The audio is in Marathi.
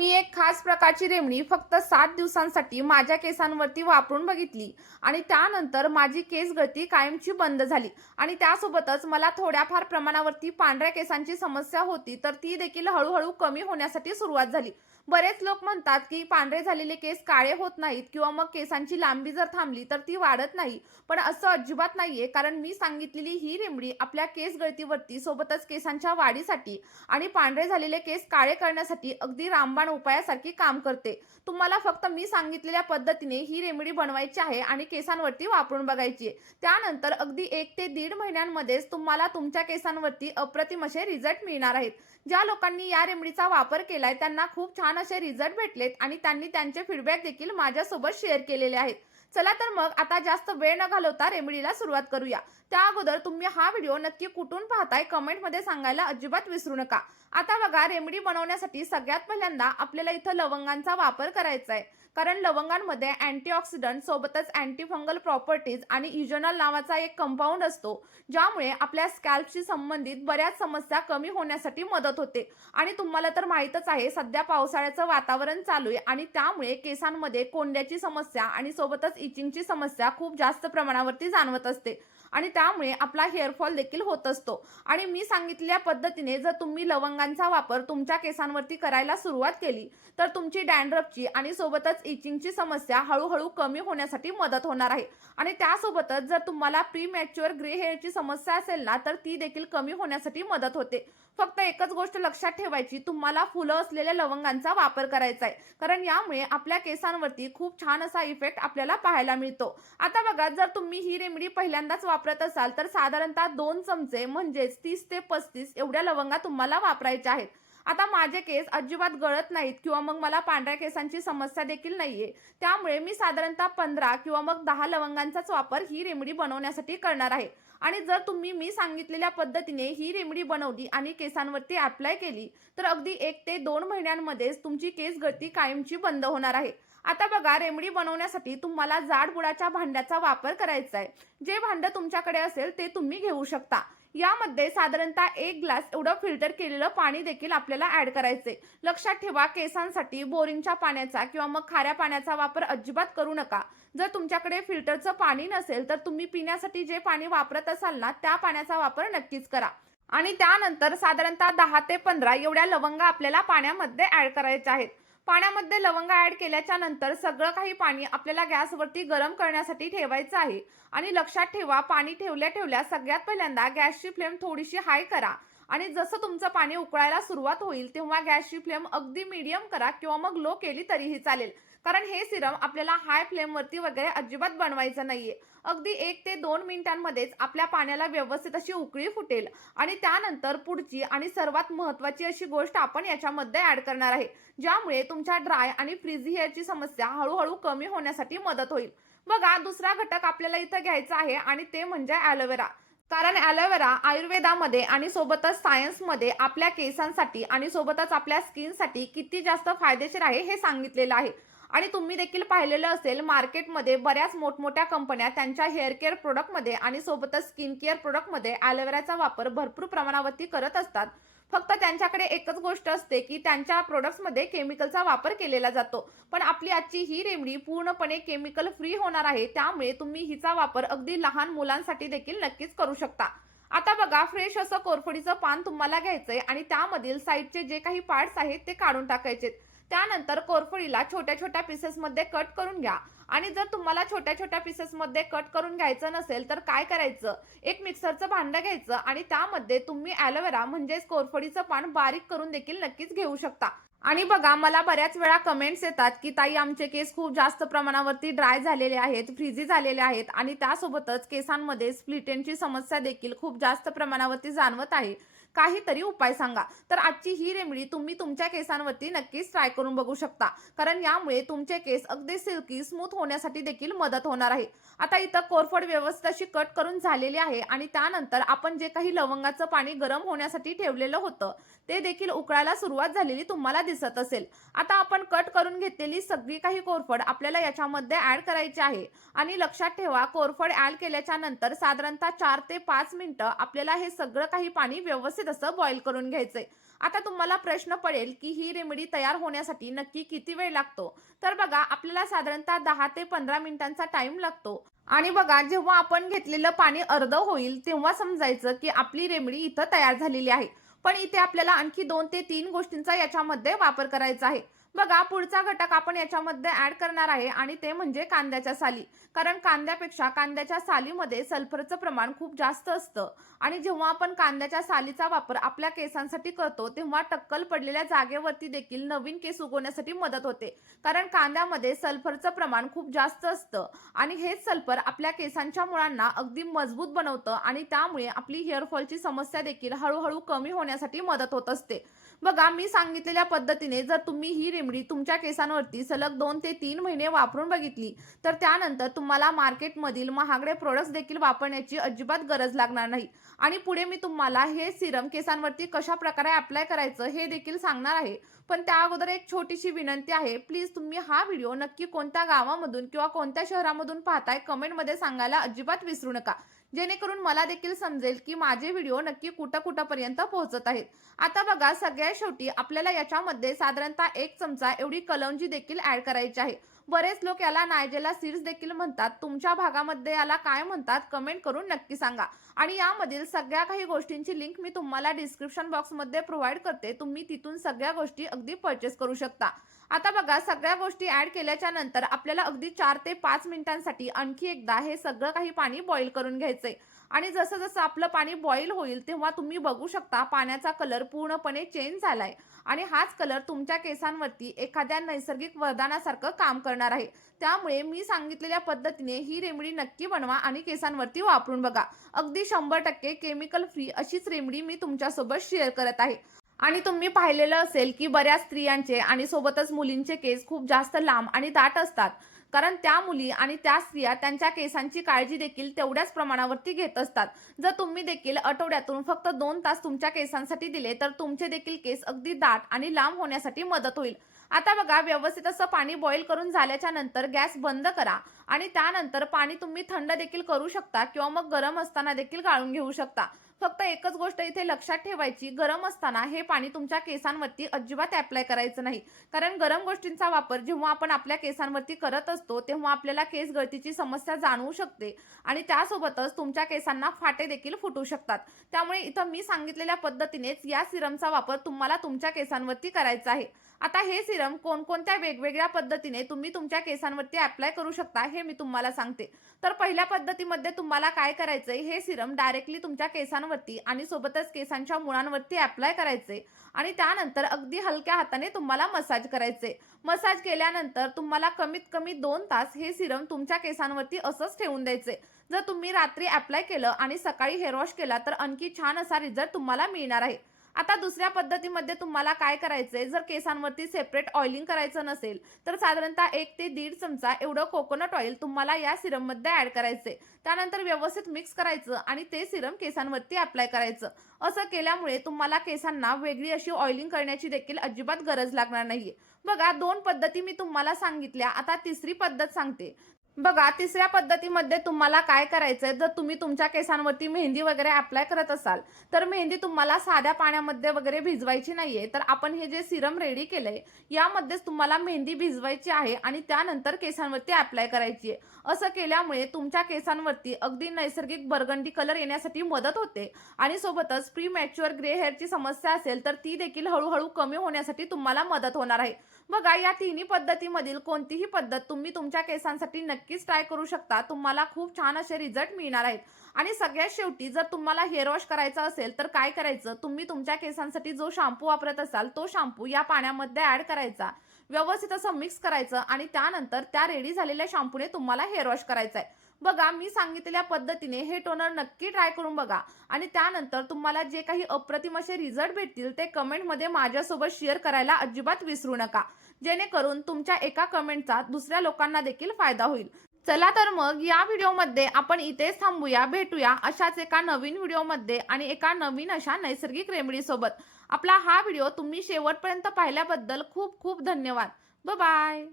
मी एक खास प्रकारची रेमडी फक्त 7 दिवसांसाठी माझ्या केसांवरती वापरून बघितली आणि त्यानंतर माझी केस गळती कायमची बंद झाली आणि त्यासोबतच मला थोड्याफार प्रमाणावरती पांढऱ्या केसांची समस्या होती, तर ती देखील हळूहळू कमी होण्यासाठी सुरुवात झाली. बरेच लोक म्हणतात की पांढरे झालेले केस काळे होत नाहीत किंवा मग केसांची लांबी जर थांबली तर ती वाढत नाही. पण असं अजिबात नाहीये, कारण मी सांगितलेली ही रेमडी आपल्या केस गळतीवरती सोबतच केसांच्या वाढीसाठी आणि पांढरे झालेले केस काळे करण्यासाठी अगदी रामबाण उपायासारखी काम करते. तुम्हाला फक्त मी सांगितलेल्या पद्धतीने ही रेमेडी बनवायची आहे आणि केसांवरती वापरून बघायची आहे. त्यानंतर अगदी 1 ते 1.5 महिन्यांमध्येच तुम्हाला तुमच्या केसांवरती अप्रतिम असे रिझल्ट मिळणार आहेत. ज्या लोकांनी या रेमेडीचा वापर केलाय त्यांना खूप छान असे रिझल्ट भेटलेत आणि त्यांनी त्यांचे फीडबॅक देखील माझ्यासोबत शेअर केलेले आहेत. चला तर मग आता जास्त वेळ न घालवता रेमेडीला सुरुवात करूया. त्या अगोदर तुम्ही हा व्हिडिओ नक्की कुठून पाहताय कमेंटमध्ये सांगायला अजिबात विसरू नका. आता बघा, रेमेडी बनवण्यासाठी सगळ्यात पहिल्यांदा आपल्याला इथं लवंगांचा वापर करायचा आहे. कारण लवंगांमध्ये अँटीऑक्सिडंट सोबतच अँटी फंगल प्रॉपर्टीज आणि इजोनल नावाचा एक कंपाऊंड असतो, ज्यामुळे आपल्या स्कॅल्पशी संबंधित बऱ्याच समस्या कमी होण्यासाठी मदत होते. आणि तुम्हाला तर माहीतच आहे, सध्या पावसाळ्याचं वातावरण चालू आहे आणि त्यामुळे केसांमध्ये कोंड्याची समस्या आणि सोबतच इचिंगची समस्या खूप जास्त प्रमाणावरती जाणवत असते आणि त्यामुळे आपला हेअरफॉल देखील होत असतो. आणि मी सांगितलेल्या पद्धतीने जर तुम्ही लवंगांचा वापर तुमच्या केसांवरती करायला सुरुवात केली तर तुमची डॅन्ड्रफची आणि सोबतच इचिंगची समस्या हळूहळू कमी होण्यासाठी मदत होणार आहे. आणि त्यासोबतच जर तुम्हाला प्रीमॅच्युअर ग्रे हेअरची समस्या असेल ना, तर ती देखील कमी होण्यासाठी मदत होते. फक्त एकच गोष्ट लक्षात ठेवायची, तुम्हाला फुलं असलेल्या लवंगांचा वापर करायचा आहे, कारण यामुळे आपल्या केसांवरती खूप छान असा इफेक्ट आपल्याला पाहायला मिळतो. आता बघा, जर तुम्ही ही रेमेडी पहिल्यांदाच वापरत असाल तर साधारणतः 2 चमचे म्हणजेच 30 ते 35 एवढ्या लवंगा तुम्हाला वापरायच्या आहेत. आता माझे केस अजिबात गळत नाहीत किंवा मग मला पांढऱ्या केसांची समस्या देखील नाहीये, त्यामुळे मी साधारणतः 15 किंवा मग 10 लवंगांचाच वापर ही रेमेडी बनवण्यासाठी करणार आहे. आणि जर तुम्ही मी सांगितलेल्या पद्धतीने ही रेमेडी बनवली आणि केसांवरती अप्लाय केली तर अगदी 1 ते 2 महिन्यांमध्येच तुमची केस गळती कायमची बंद होणार आहे. आता बघा, रेमेडी बनवण्यासाठी तुम्हाला जाड बुडाच्या भांड्याचा वापर करायचा आहे. जे भांड तुमच्याकडे असेल ते तुम्ही घेऊ शकता. यामध्ये साधारणतः 1 ग्लास एवढं फिल्टर केलेलं पाणी देखील आपल्याला ऍड करायचे. लक्षात ठेवा, केसांसाठी बोरिंगच्या पाण्याचा किंवा मग खाऱ्या पाण्याचा वापर अजिबात करू नका. जर तुमच्याकडे फिल्टरचं पाणी नसेल तर तुम्ही पिण्यासाठी जे पाणी वापरत असाल ना, त्या पाण्याचा वापर नक्कीच करा. आणि त्यानंतर साधारणतः 10 ते 15 एवढ्या लवंगा आपल्याला पाण्यामध्ये ऍड करायच्या आहेत. पाण्यामध्ये लवंगा ऍड केल्याच्या नंतर सगळं काही पाणी आपल्याला गॅसवरती गरम करण्यासाठी ठेवायचं आहे. आणि लक्षात ठेवा, पाणी ठेवल्या ठेवल्या सगळ्यात पहिल्यांदा गॅसची फ्लेम थोडीशी हाय करा आणि जसं तुमचं पाणी उकळायला सुरुवात होईल तेव्हा गॅसची फ्लेम अगदी मीडियम करा किंवा मग लो केली तरीही चालेल. कारण हे सिरम आपल्याला हाय फ्लेमवरती वगैरे अजिबात बनवायचं नाहीये. अगदी 1 ते 2 मिनिटांमध्येच आपल्या पाण्याला व्यवस्थित अशी उकळी फुटेल आणि त्यानंतर पुढची आणि सर्वात महत्त्वाची अशी गोष्ट आपण याच्यामध्ये ऍड करणार आहे, ज्यामुळे तुमच्या ड्राय आणि फ्रिझी हेअरची समस्या हळूहळू कमी होण्यासाठी मदत होईल. बघा, दुसरा घटक आपल्याला इथं घ्यायचा आहे आणि ते म्हणजे ॲलोवेरा. कारण ॲलोवेरा आयुर्वेदामध्ये आणि सोबतच सायन्समध्ये आपल्या केसांसाठी आणि सोबतच आपल्या स्किनसाठी किती जास्त फायदेशीर आहे हे सांगितलेलं आहे. आणि तुम्ही देखील पाहिलेलं असेल, मार्केटमध्ये बऱ्याच मोठमोठ्या कंपन्या त्यांच्या हेअर केअर प्रोडक्टमध्ये आणि सोबतच स्किन केअर प्रोडक्टमध्ये ॲलोवेराचा वापर भरपूर प्रमाणावरती करत असतात. फक्त त्यांच्याकडे एकच गोष्ट असते की त्यांच्या प्रोडक्ट्समध्ये केमिकलचा वापर केलेला जातो. पण आपली आजची ही रेमेडी पूर्णपणे केमिकल फ्री होणार आहे, त्यामुळे तुम्ही हिचा वापर अगदी लहान मुलांसाठी देखील नक्कीच करू शकता. आता बघा, फ्रेश असं कोरफडीचं पान तुम्हाला घ्यायचंय आणि त्यामधील साईडचे जे काही पार्ट्स आहेत ते काढून टाकायचे. त्यानंतर कोरफडीला छोट्या छोट्या पीसेसमध्ये कट करून घ्या. आणि जर तुम्हाला छोट्या छोट्या पीसेसमध्ये कट करून घ्यायचं नसेल तर काय करायचं, एक मिक्सरचं भांडं घ्यायचं आणि त्यामध्ये तुम्ही ॲलोवेरा म्हणजेच कोरफडीचं पान बारीक करून देखील नक्कीच घेऊ शकता. आणि बघा, मला बऱ्याच वेळा कमेंट्स येतात की ताई, आमचे केस खूप जास्त प्रमाणावरती ड्राय झालेले आहेत, फ्रिझी झालेले आहेत आणि त्यासोबतच केसांमध्ये स्प्लिट एंडची समस्या देखील खूप जास्त प्रमाणावरती जाणवत आहे, काहीतरी उपाय सांगा. तर आजची ही रेमेडी तुम्ही तुमच्या केसांवरती नक्कीच ट्राय करून बघू शकता, कारण यामुळे तुमचे केस अगदी सिल्की स्मूथ होण्यासाठी देखील मदत होणार आहे. आता इथं कोरफड व्यवस्थित अशी कट करून झालेली आहे आणि त्यानंतर आपण जे काही लवंगाचं पाणी गरम होण्यासाठी ठेवलेलं होतं ते देखील उकळायला सुरुवात झालेली तुम्हाला दिसत असेल. आता आपण कट करून घेतलेली सगळी काही कोरफड आपल्याला याच्यामध्ये ऍड करायची आहे. आणि लक्षात ठेवा, कोरफड ऍड केल्याच्या नंतर साधारणतः 4 ते 5 मिनिटं आपल्याला हे सगळं काही पाणी व्यवस्थित असं बॉईल करून घ्यायचंय. आता तुम्हाला प्रश्न पडेल की ही रेमेडी तयार होण्यासाठी नक्की किती वेळ लागतो? तर बघा, आपल्याला साधारणतः 10 ते 15 मिनिटांचा टाइम लागतो. आणि बघा, जेव्हा आपण घेतलेलं पाणी अर्ध होईल तेव्हा समजायचं की आपली रेमेडी इथं तयार झालेली आहे. पण इथे आपल्याला आणखी 2 ते 3 गोष्टींचा याच्यामध्ये वापर करायचा आहे. बघा, पुढचा घटक आपण याच्यामध्ये ऍड करणार आहे आणि ते म्हणजे कांद्याच्या साली. कारण कांद्यापेक्षा कांद्याच्या सालीमध्ये सल्फरचं प्रमाण खूप जास्त असतं. आणि जेव्हा आपण कांद्याच्या सालीचा वापर आपल्या केसांसाठी करतो तेव्हा टक्कल पडलेल्या जागेवरती देखील नवीन केस उगवण्यासाठी मदत होते. कारण कांद्यामध्ये सल्फरचं प्रमाण खूप जास्त असतं आणि हेच सल्फर आपल्या केसांच्या मुळांना अगदी मजबूत बनवतं आणि त्यामुळे आपली हेअरफॉलची समस्या देखील हळूहळू कमी होण्यासाठी मदत होत असते. बघा, मी सांगितलेल्या पद्धतीने जर तुम्ही ही रेमेडी तुमच्या केसांवरती सलग 2 ते 3 महिने वापरून बघितली, तर त्यानंतर तुम्हाला मार्केटमधील महागडे प्रोडक्ट्स देखील वापरण्याची अजिबात गरज लागणार नाही. आणि पुढे मी तुम्हाला हे सिरम केसांवरती कशा प्रकारे अप्लाय करायचं हे देखील सांगणार आहे. पण त्या अगोदर एक छोटीशी विनंती आहे, प्लीज तुम्ही हा व्हिडिओ नक्की कोणत्या गावामधून किंवा कोणत्या शहरामधून पाहताय कमेंटमध्ये सांगायला अजिबात विसरू नका. जेणेकरून मला देखील समजेल की माझे व्हिडिओ नक्की कुठपर्यंत पोहोचत आहेत. आता बघा, सगळ्यात शेवटी आपल्याला याच्यामध्ये साधारणतः 1 चमचा एवढी कलौंजी देखील ऍड करायची आहे. बरेच लोक याला नायजेला सीड्स देखील म्हणतात. तुमच्या भागामध्ये याला काय म्हणतात कमेंट करून नक्की सांगा. आणि यामधील सगळ्या काही गोष्टींची लिंक मी तुम्हाला डिस्क्रिप्शन बॉक्समध्ये प्रोव्हाइड करते. तुम्ही तिथून सगळ्या गोष्टी अगदी परचेस करू शकता. आता बघा, सगळ्या गोष्टी ऍड केल्याच्या नंतर आपल्याला अगदी 4 ते 5 मिनिटांसाठी आणखी एकदा हे सगळं काही पाणी बॉईल करून घ्यायचंय. आणि जसं जसं आपलं पाणी बॉईल होईल तेव्हा तुम्ही बघू शकता पाण्याचा कलर पूर्णपणे चेंज झालाय. आणि हाच कलर तुमच्या केसांवरती एखाद्या नैसर्गिक वरदानासारखं काम करणार आहे. त्यामुळे मी सांगितलेल्या पद्धतीने ही रेमेडी नक्की बनवा आणि केसांवरती वापरून बघा. अगदी 100% केमिकल फ्री अशीच रेमेडी मी तुमच्यासोबत शेअर करत आहे. आणि तुम्ही पाहिलेलं असेल की बऱ्याच स्त्रियांचे आणि सोबतच मुलींचे केस खूप जास्त लांब आणि दाट असतात. कारण त्या मुली आणि त्या स्त्रिया त्यांच्या केसांची काळजी देखील तेवढ्याच प्रमाणावरती घेत असतात. जर तुम्ही देखील आठवड्यातून फक्त 2 तास तुमच्या केसांसाठी दिले तर तुमचे देखील केस अगदी दाट आणि लांब होण्यासाठी मदत होईल. आता बघा, व्यवस्थित असं पाणी बॉईल करून झाल्याच्या नंतर गॅस बंद करा. आणि त्यानंतर पाणी तुम्ही थंड देखील करू शकता किंवा मग गरम असताना देखील गाळून घेऊ शकता. फक्त एकच गोष्ट इथे लक्षात ठेवायची, गरम असताना हे पाणी तुमच्या केसांवरती अजिबात अप्लाय करायचं नाही. कारण गरम गोष्टींचा वापर जेव्हा आपण आपल्या केसांवरती करत असतो तेव्हा आपल्याला केस गळतीची समस्या जाणवू शकते आणि त्यासोबतच तुमच्या केसांना फाटे देखील फुटू शकतात. त्यामुळे इथं मी सांगितलेल्या पद्धतीनेच या सिरमचा वापर तुम्हाला तुमच्या केसांवरती करायचा आहे. आता हे सिरम कोणकोणत्या वेगवेगळ्या पद्धतीने तुम्ही तुमच्या केसांवरती अप्लाय करू शकता हे मी तुम्हाला सांगते. तर पहिल्या पद्धतीमध्ये तुम्हाला काय करायचंय, हे सिरम डायरेक्टली तुमच्या केसांवरती आणि सोबतच केसांच्या मुळांवरती अप्लाय करायचे. आणि त्यानंतर अगदी हलक्या हाताने तुम्हाला मसाज करायचे. मसाज केल्यानंतर तुम्हाला कमीत कमी 2 तास हे सिरम तुमच्या केसांवरती असंच ठेवून द्यायचे. जर तुम्ही रात्री अप्लाय केलं आणि सकाळी हेअर वॉश केला तर आणखी छान असा रिझल्ट तुम्हाला मिळणार आहे. आता दुसऱ्या पद्धतीमध्ये तुम्हाला काय करायचंय, जर केसांवरती सेपरेट ऑइलिंग करायचं नसेल तर साधारणतः 1 ते 1.5 चमचा एवढं कोकोनट ऑइल तुम्हाला या सिरम मध्ये ऍड करायचंय. त्यानंतर व्यवस्थित मिक्स करायचं आणि ते सिरम केसांवरती अप्लाय करायचं. असं केल्यामुळे तुम्हाला केसांना वेगळी अशी ऑइलिंग करण्याची देखील अजिबात गरज लागणार नाहीये. बघा, 2 पद्धती मी तुम्हाला सांगितल्या. आता तिसरी पद्धत सांगते. बघा, तिसऱ्या पद्धतीमध्ये तुम्हाला काय करायचंय, जर तुम्ही तुमच्या केसांवरती मेहंदी वगैरे अप्लाय करत असाल तर मेहंदी तुम्हाला साध्या पाण्यामध्ये वगैरे भिजवायची नाहीये. तर आपण हे जे सिरम रेडी केलंय यामध्येच तुम्हाला मेहंदी भिजवायची आहे आणि त्यानंतर केसांवरती अप्लाय करायची आहे. असं केल्यामुळे तुमच्या केसांवरती अगदी नैसर्गिक बर्गंडी कलर येण्यासाठी मदत होते आणि सोबतच प्री मॅच्युअर ग्रे हेअरची समस्या असेल तर ती देखील हळूहळू कमी होण्यासाठी तुम्हाला मदत होणार आहे. बघा, या तिन्ही पद्धतीमधील कोणतीही पद्धत तुम्ही तुमच्या केसांसाठी नक्कीच ट्राय करू शकता. तुम्हाला खूप छान असे रिझल्ट मिळणार आहेत. आणि सगळ्यात शेवटी जर तुम्हाला हेअर वॉश करायचा असेल तर काय करायचं, तुम्ही तुमच्या केसांसाठी जो शॅम्पू वापरत असाल तो शॅम्पू या पाण्यामध्ये ऍड करायचा. व्यवस्थित असं मिक्स करायचं आणि त्यानंतर त्या रेडी झालेल्या शॅम्पूने तुम्हाला हेअर वॉश करायचा आहे. बघा, मी सांगितलेल्या पद्धतीने हे टोनर नक्की ट्राय करून बघा आणि त्यानंतर तुम्हाला जे काही अप्रतिम असे रिझल्ट भेटतील ते कमेंटमध्ये माझ्यासोबत शेअर करायला अजिबात विसरू नका. जेणेकरून तुमच्या एका कमेंटचा दुसऱ्या लोकांना देखील फायदा होईल. चला तर मग या व्हिडिओमध्ये आपण इथेच थांबूया. भेटूया अशाच एका नवीन व्हिडिओमध्ये आणि एका नवीन अशा नैसर्गिक रेमेडी सोबत. आपला हा व्हिडिओ तुम्ही शेवटपर्यंत पाहिल्याबद्दल खूप खूप धन्यवाद. Bye bye.